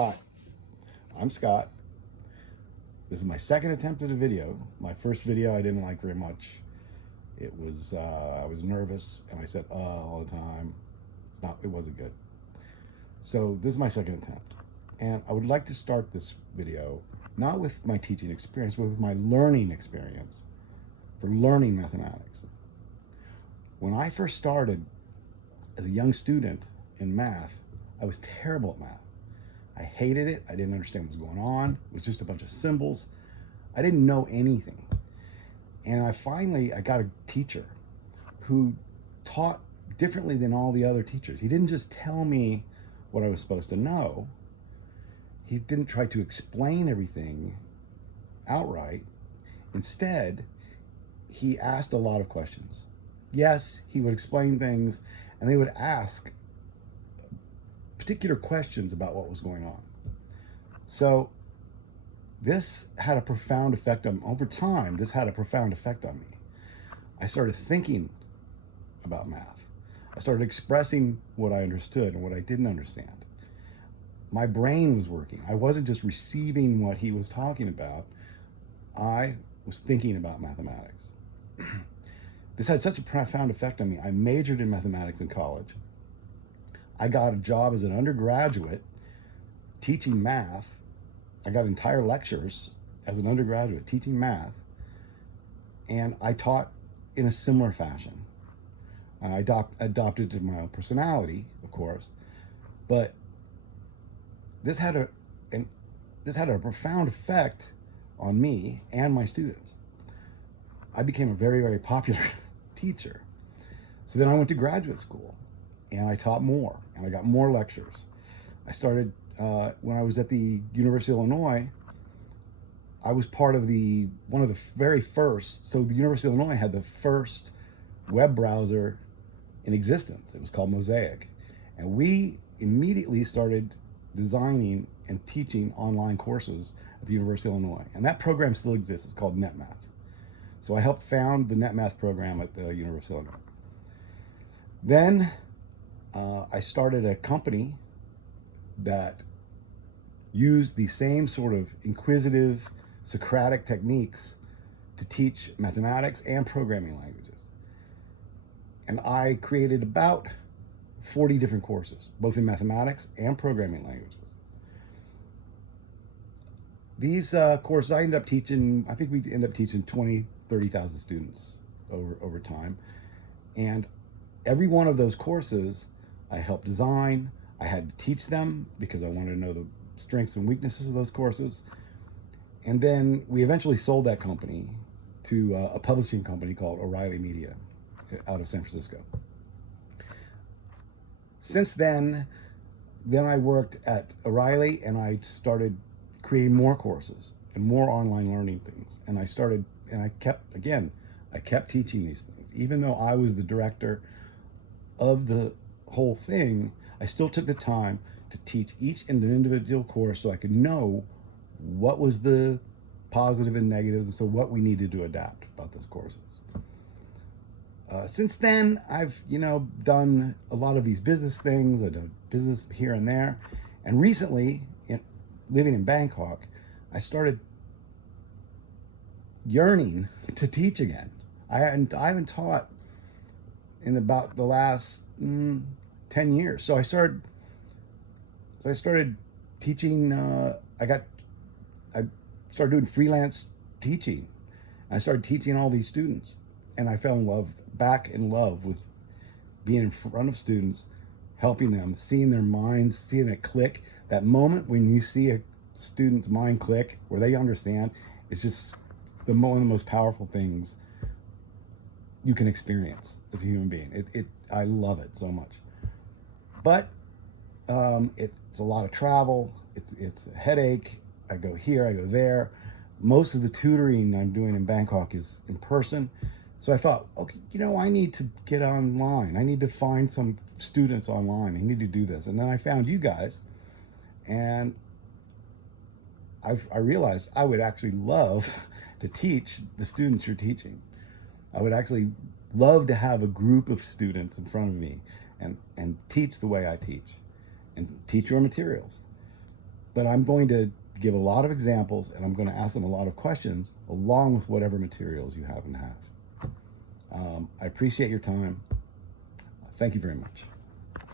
Hi, I'm Scott. This is my second attempt at a video. My first video I didn't like very much. I was nervous and I said all the time. It wasn't good. So this is my second attempt. And I would like to start this video not with my teaching experience, but with my learning experience for learning mathematics. When I first started as a young student in math, I was terrible at math. I hated it. I didn't understand what was going on. It was just a bunch of symbols. I didn't know anything. And I got a teacher who taught differently than all the other teachers. He didn't just tell me what I was supposed to know. He didn't try to explain everything outright. Instead, he asked a lot of questions. Yes, he would explain things, and they would ask particular questions about what was going on. So this had a profound effect on, over time, this had a profound effect on me. I started thinking about math. I started expressing what I understood and what I didn't understand. My brain was working. I wasn't just receiving what he was talking about. I was thinking about mathematics. This had such a profound effect on me. I majored in mathematics in college. I got a job as an undergraduate teaching math. I got entire lectures as an undergraduate teaching math, and I taught in a similar fashion. I adopted to my own personality, of course, but this had a profound effect on me and my students. I became a very, very popular teacher. So then I went to graduate school and I taught more and I got more lectures. I started, when I was at the University of Illinois, I was part of one of the very first, so the University of Illinois had the first web browser in existence. It was called Mosaic. And we immediately started designing and teaching online courses at the University of Illinois. And that program still exists. It's called NetMath. So I helped found the NetMath program at the University of Illinois. Then I started a company that used the same sort of inquisitive Socratic techniques to teach mathematics and programming languages. And I created about 40 different courses, both in mathematics and programming languages. These courses I ended up teaching, I think we ended up teaching 20, 30,000 students over time. And every one of those courses I helped design. I had to teach them because I wanted to know the strengths and weaknesses of those courses. And then we eventually sold that company to a publishing company called O'Reilly Media out of San Francisco. Since then I worked at O'Reilly and I started creating more courses and more online learning things. And I kept teaching these things. Even though I was the director of the whole thing, I still took the time to teach each individual course so I could know what was the positive and negatives, and so what we needed to adapt about those courses. Since then, I've done a lot of these business things. I've done business here and there, and recently, living in Bangkok, I started yearning to teach again. I haven't taught in about the last 10 years. So I started teaching. I started doing freelance teaching. I started teaching all these students, and I fell back in love with being in front of students, helping them, seeing their minds, seeing it click. That moment when you see a student's mind click, where they understand, it's just one of the most powerful things you can experience as a human being. I love it so much. But it's a lot of travel. It's a headache. I go here, I go there. Most of the tutoring I'm doing in Bangkok is in person. So I thought, okay, I need to get online. I need to find some students online. I need to do this. And then I found you guys, and I realized I would actually love to teach the students you're teaching. I would actually love to have a group of students in front of me and teach the way I teach and teach your materials. But I'm going to give a lot of examples, and I'm going to ask them a lot of questions along with whatever materials you happen to have. I appreciate your time. Thank you very much.